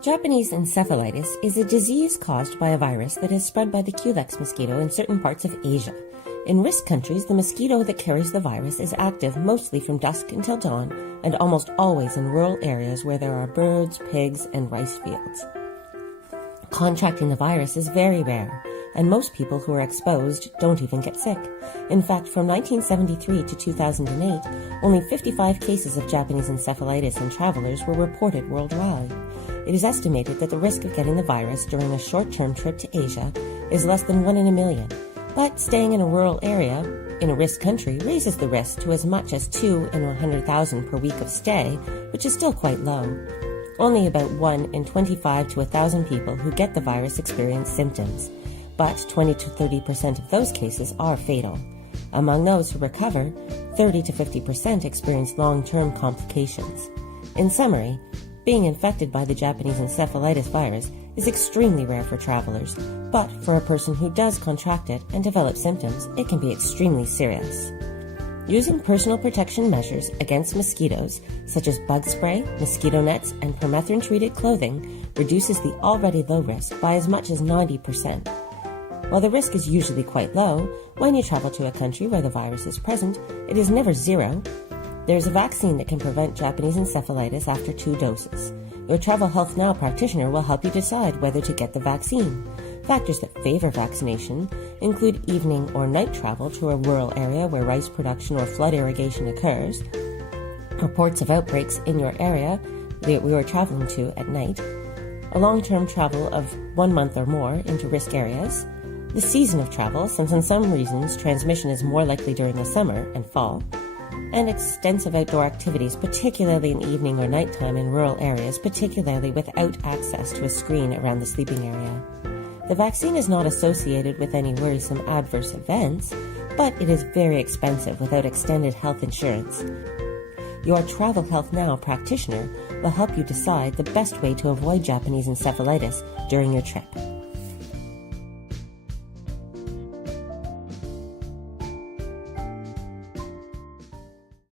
Japanese encephalitis is a disease caused by a virus that is spread by the Culex mosquito in certain parts of Asia. In risk countries, the mosquito that carries the virus is active mostly from dusk until dawn and almost always in rural areas where there are birds, pigs, and rice fields. Contracting the virus is very rare, and most people who are exposed don't even get sick. In fact, from 1973 to 2008, only 55 cases of Japanese encephalitis in travelers were reported worldwide. It is estimated that the risk of getting the virus during a short-term trip to Asia is less than 1 in a million. But staying in a rural area, in a risk country, raises the risk to as much as 2 in 100,000 per week of stay, which is still quite low. Only about 1 in 25 to 1,000 people who get the virus experience symptoms, but 20 to 30% of those cases are fatal. Among those who recover, 30 to 50% experience long-term complications. In summary, being infected by the Japanese encephalitis virus is extremely rare for travelers, but for a person who does contract it and develop symptoms, it can be extremely serious. Using personal protection measures against mosquitoes, such as bug spray, mosquito nets, and permethrin-treated clothing, reduces the already low risk by as much as 90%. While the risk is usually quite low, when you travel to a country where the virus is present, it is never zero. There is a vaccine that can prevent Japanese encephalitis after 2 doses. Your Travel Health Now practitioner will help you decide whether to get the vaccine. Factors that favor vaccination include evening or night travel to a rural area where rice production or flood irrigation occurs, reports of outbreaks in your area that we are traveling to at night, a long-term travel of 1 month or more into risk areas, the season of travel, since in some regions transmission is more likely during the summer and fall, and extensive outdoor activities, particularly in evening or nighttime in rural areas, particularly without access to a screen around the sleeping area. The vaccine is not associated with any worrisome adverse events, but it is very expensive without extended health insurance. Your Travel Health Now practitioner will help you decide the best way to avoid Japanese encephalitis during your trip.